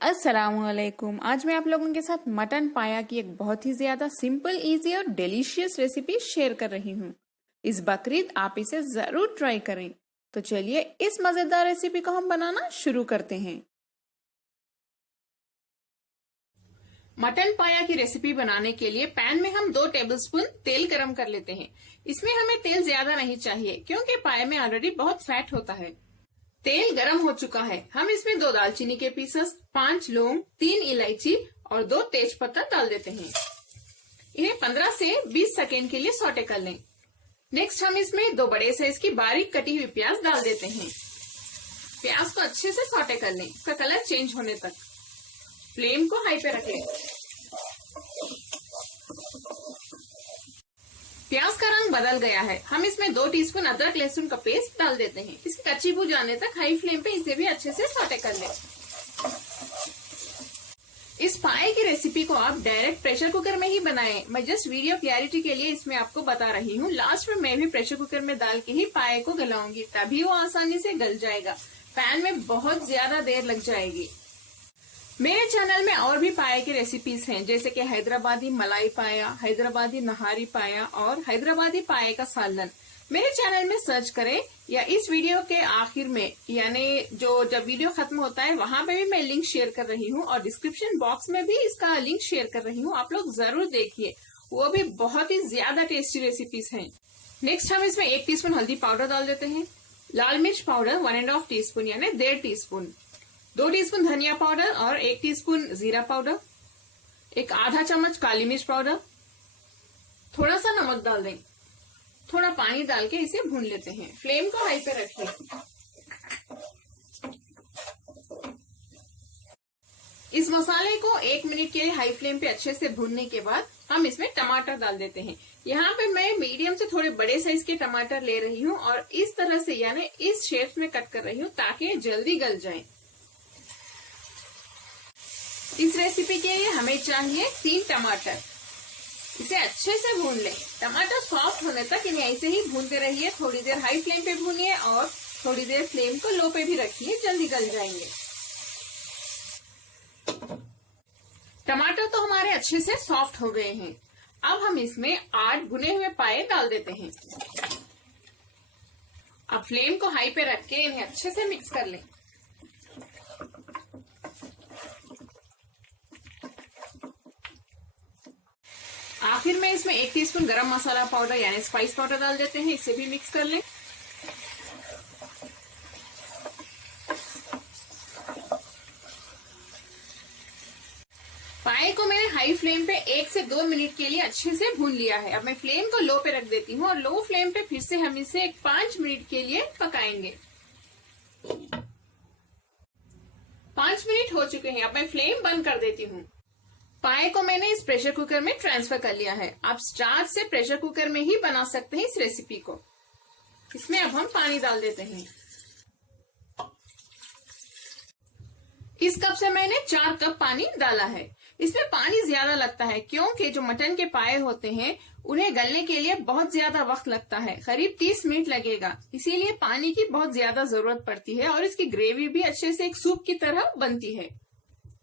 अस्सलामुअलैकुम। आज मैं आप लोगों के साथ मटन पाया की एक बहुत ही ज्यादा सिंपल, इजी और डिलीशियस रेसिपी शेयर कर रही हूँ। इस बकरीद आप इसे जरूर ट्राई करें। तो चलिए इस मजेदार रेसिपी को हम बनाना शुरू करते हैं। मटन पाया की रेसिपी बनाने के लिए पैन में हम 2 टेबलस्पून तेल गरम कर लेते हैं। इसमें हमें तेल ज्यादा नहीं चाहिए क्योंकि पाया में ऑलरेडी बहुत फैट होता है। तेल गरम हो चुका है। हम इसमें 2 दालचीनी के पीसेस, 5 लौंग, 3 इलायची और 2 तेज पत्ता डाल देते हैं। इन्हें 15 से 20 सेकेंड के लिए सौटे कर लें। नेक्स्ट हम इसमें 2 बड़े साइज की बारीक कटी हुई प्याज डाल देते हैं। प्याज को अच्छे से सौटे कर लें, इसका कलर चेंज होने तक। फ्लेम को हाई पे रखें। प्याज का रंग बदल गया है। हम इसमें 2 टीस्पून अदरक लहसुन का पेस्ट डाल देते हैं। इसकी कच्ची बू जाने तक हाई फ्लेम पे इसे भी अच्छे से सौटे कर लें। इस पाए की रेसिपी को आप डायरेक्ट प्रेशर कुकर में ही बनाएं। मैं जस्ट वीडियो क्लैरिटी के लिए इसमें आपको बता रही हूँ। लास्ट में मैं भी प्रेशर कुकर में डाल के ही पाए को गलाऊंगी, तभी वो आसानी से गल जाएगा। पैन में बहुत ज्यादा देर लग जाएगी। मेरे चैनल में और भी पाया की रेसिपीज हैं, जैसे कि हैदराबादी मलाई पाया, हैदराबादी नहारी पाया और हैदराबादी पाया का सालन। मेरे चैनल में सर्च करें या इस वीडियो के आखिर में, यानी जब वीडियो खत्म होता है वहां पे भी मैं लिंक शेयर कर रही हूँ और डिस्क्रिप्शन बॉक्स में भी इसका लिंक शेयर कर रही हूँ। आप लोग जरूर देखिए, वो भी बहुत ही ज्यादा टेस्टी रेसिपीज हैं। नेक्स्ट हम इसमें 1 टीस्पून हल्दी पाउडर डाल देते हैं। लाल मिर्च पाउडर 1.5 टीस्पून यानी 1.5 टीस्पून, 2 टीस्पून धनिया पाउडर और 1 टीस्पून जीरा पाउडर, एक आधा चम्मच काली मिर्च पाउडर, थोड़ा सा नमक डाल दें। थोड़ा पानी डाल के इसे भून लेते हैं। फ्लेम को हाई पे रखें। इस मसाले को 1 मिनट के लिए हाई फ्लेम पे अच्छे से भूनने के बाद हम इसमें टमाटर डाल देते हैं। यहाँ पे मैं मीडियम से थोड़े बड़े साइज के टमाटर ले रही हूँ और इस तरह से यानी इस शेप में कट कर रही हूँ ताकि जल्दी गल जाए। इस रेसिपी के लिए हमें चाहिए 3 टमाटर। इसे अच्छे से भून लें। टमाटर सॉफ्ट होने तक इन्हें ऐसे ही भूनते रहिए। थोड़ी देर हाई फ्लेम पे भूनिए और थोड़ी देर फ्लेम को लो पे भी रखिए, जल्दी गल जाएंगे। टमाटर तो हमारे अच्छे से सॉफ्ट हो गए हैं। अब हम इसमें 8 भुने हुए पाए डाल देते हैं। अब फ्लेम को हाई पे रख के इन्हें अच्छे से मिक्स कर लें। आखिर में इसमें 1 टीस्पून गरम मसाला पाउडर यानी स्पाइस पाउडर डाल देते हैं। इसे भी मिक्स कर लें। पाए को मैंने हाई फ्लेम पे 1 से 2 मिनट के लिए अच्छे से भून लिया है। अब मैं फ्लेम को लो पे रख देती हूँ और लो फ्लेम पे फिर से हम इसे 5 मिनट के लिए पकाएंगे। 5 मिनट हो चुके हैं। अब मैं फ्लेम बंद कर देती हूँ। पाए को मैंने इस प्रेशर कुकर में ट्रांसफर कर लिया है। आप स्टार्ट से प्रेशर कुकर में ही बना सकते हैं इस रेसिपी को। इसमें अब हम पानी डाल देते हैं। इस कप से मैंने 4 कप पानी डाला है। इसमें पानी ज्यादा लगता है क्योंकि जो मटन के पाए होते हैं उन्हें गलने के लिए बहुत ज्यादा वक्त लगता है, करीब 30 मिनट लगेगा। इसीलिए पानी की बहुत ज्यादा जरूरत पड़ती है और इसकी ग्रेवी भी अच्छे से एक सूप की तरह बनती है।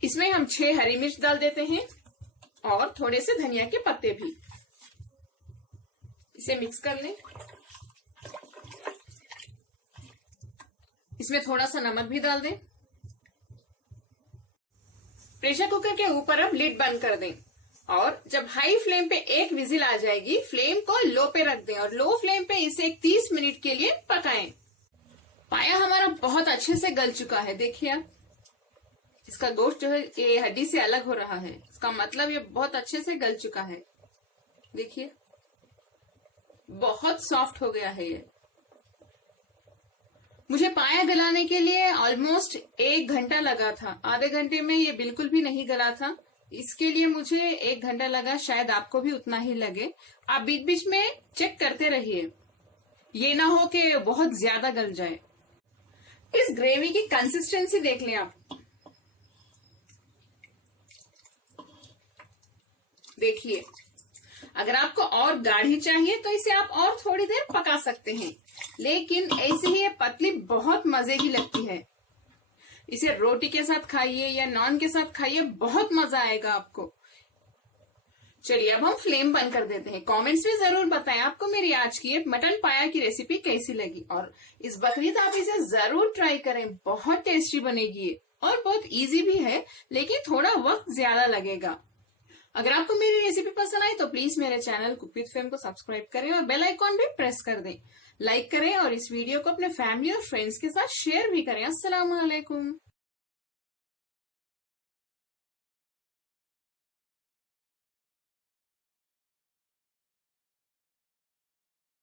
इसमें हम 6 हरी मिर्च डाल देते हैं और थोड़े से धनिया के पत्ते भी। इसे मिक्स कर लें। इसमें थोड़ा सा नमक भी डाल दें। प्रेशर कुकर के ऊपर अब लिड बंद कर दें और जब हाई फ्लेम पे 1 विजिल आ जाएगी, फ्लेम को लो पे रख दें और लो फ्लेम पे इसे 30 मिनट के लिए पकाएं। पाया हमारा बहुत अच्छे से गल चुका है। देखिए आप, इसका गोश्त जो है ये हड्डी से अलग हो रहा है। इसका मतलब ये बहुत अच्छे से गल चुका है। देखिए बहुत सॉफ्ट हो गया है ये। मुझे पाया गलाने के लिए ऑलमोस्ट 1 घंटा लगा था। आधे घंटे में ये बिल्कुल भी नहीं गला था। इसके लिए मुझे 1 घंटा लगा, शायद आपको भी उतना ही लगे। आप बीच बीच में चेक करते रहिए, ये ना हो कि बहुत ज्यादा गल जाए। इस ग्रेवी की कंसिस्टेंसी देख लें आप। देखिए, अगर आपको और गाढ़ी चाहिए तो इसे आप और थोड़ी देर पका सकते हैं, लेकिन ऐसे ही ये पतली बहुत मजे की लगती है। इसे रोटी के साथ खाइए या नॉन के साथ खाइए, बहुत मजा आएगा आपको। चलिए अब हम फ्लेम बंद कर देते हैं। कमेंट्स में जरूर बताएं आपको मेरी आज की ये मटन पाया की रेसिपी कैसी लगी, और इस बकरीद आप इसे जरूर ट्राई करें, बहुत टेस्टी बनेगी ये और बहुत इजी भी है, लेकिन थोड़ा वक्त ज्यादा लगेगा। अगर आपको मेरी रेसिपी पसंद आई तो प्लीज मेरे चैनल कुक विद फेम को सब्सक्राइब करें और बेल आइकॉन भी प्रेस कर दें। लाइक करें और इस वीडियो को अपने फैमिली और फ्रेंड्स के साथ शेयर भी करें। अस्सलाम वालेकुम।